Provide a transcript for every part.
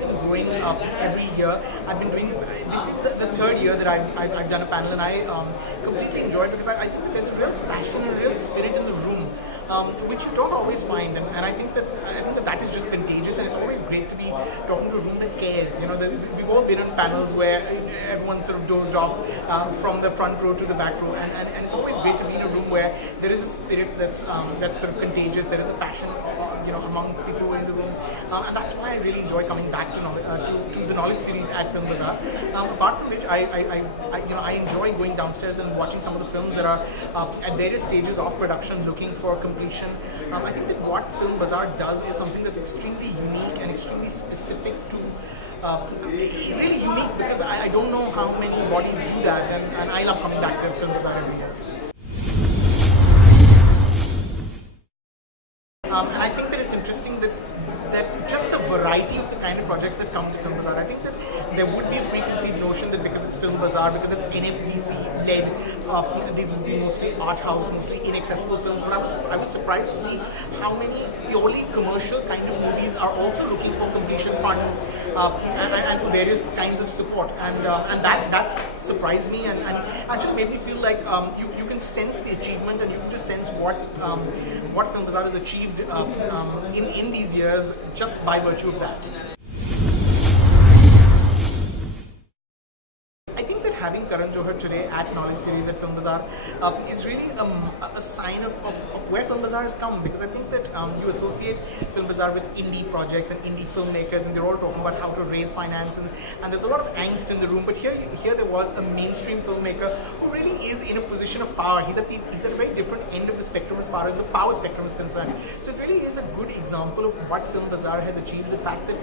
them growing every year. I've been doing this. This is the third year that I've done a panel, and I completely enjoy it because I think that there's a real passion and real spirit in the room. Which you don't always find, and I think that is just contagious, and it's always great to be talking to a room that cares. You know, we've all been in panels where everyone sort of dozed off from the front row to the back row, and it's always great to be in a room where there is a spirit that's sort of contagious. There is a passion, among people who are in the room, and that's why I really enjoy coming back to the knowledge series at Film Bazaar. Apart from which, I enjoy going downstairs and watching some of the films that are at various stages of production, looking for completion. I think that what Film Bazaar does is something that's extremely unique and extremely specific to. It's really unique because I don't know how many bodies do that, and I love coming back to Film Bazaar every year. And I think that it's interesting that just the variety of the kind of projects that come to Film Bazaar. I think that there would be a preconceived notion that because it's Film Bazaar, because it's NFDC led, these would be mostly art house, mostly inaccessible films. But I was surprised to see how many purely commercial kind of movies are also looking for completion funds and for various kinds of support. And that surprised me and actually made me feel like you can sense the achievement, and you can just sense what Film Bazaar has achieved in these years just by virtue of that. I think that having Karan Johar today at Knowledge Series at Film Bazaar is really a sign of where Film Bazaar has come, because I think that you associate Film Bazaar with indie projects and indie filmmakers, and they're all talking about how to raise finance, and there's a lot of angst in the room. But here there was a mainstream filmmaker who really is in a position of power. He's at a very different end of the spectrum as far as the power spectrum is concerned. So it really is a good example of what Film Bazaar has achieved. The fact that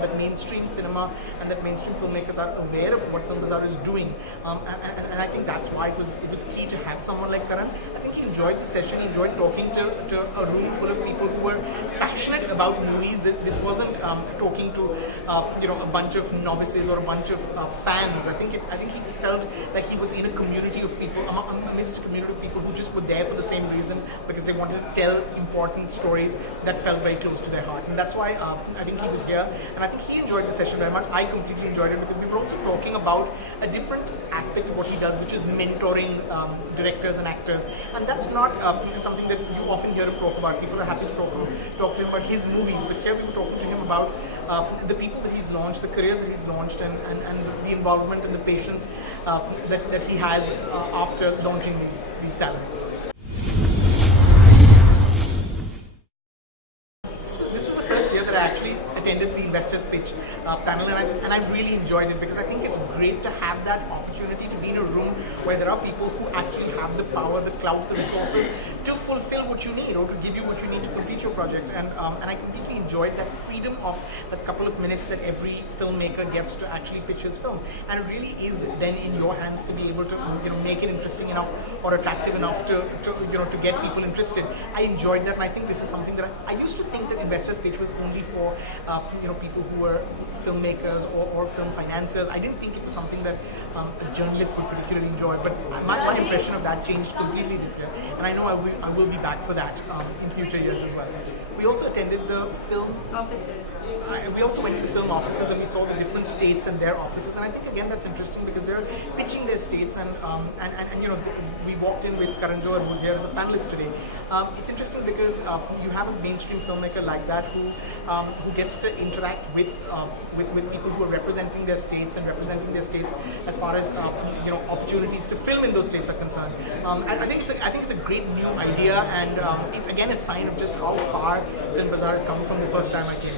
that mainstream cinema and that mainstream filmmakers are aware of what Film Bazaar is doing, and I think that's why it was key to have someone like Karan. I think he enjoyed the session. He enjoyed talking to a room full of people who were passionate about movies. That this wasn't talking to a bunch of novices or a bunch of fans. I think he felt like he was in a community of people, amidst a community of people who just were there for the same reason, because they wanted to tell important stories that felt very close to their heart. And that's why I think he was here, and I think he enjoyed the session very much. I completely enjoyed it because we were also talking about a different aspect of what he does, which is mentoring directors and actors, and that's not something that you often hear him talk about. People are happy to talk to him about his movies, but here we were talking to him about the people that he's launched, the careers that he's launched, and the involvement and the patience that he has after launching these talents. This was the first year that I actually attended the investors pitch panel, and I really enjoyed it because I think it's great to have that opportunity to be in a room where there are people who actually have the power, the clout, the resources to fulfill what you need or to give you what you need to complete your project. And I completely enjoyed that freedom of that couple of minutes that every filmmaker gets to actually pitch his film. And it really is then in your hands to be able to make it interesting enough or attractive enough to get people interested. I enjoyed that, and I think this is something that I used to think that investors pitch was only for people who were filmmakers or film financiers. I didn't think it was something that a journalist would particularly enjoy, but my impression of that changed completely this year, and I know I will be back for that in future years as well. We also attended the film offices. We also went to the film offices, and we saw the different states and their offices, and I think again that's interesting because they're pitching their states, and we walked in with Karan Johar, who's here as a panelist today. It's interesting because you have a mainstream filmmaker like that who gets to interact with people who are representing their states and representing their states as far as opportunities to film in those states are concerned. I think it's a great new idea, and it's again a sign of just how far Film Bazaar has come from the first time I came.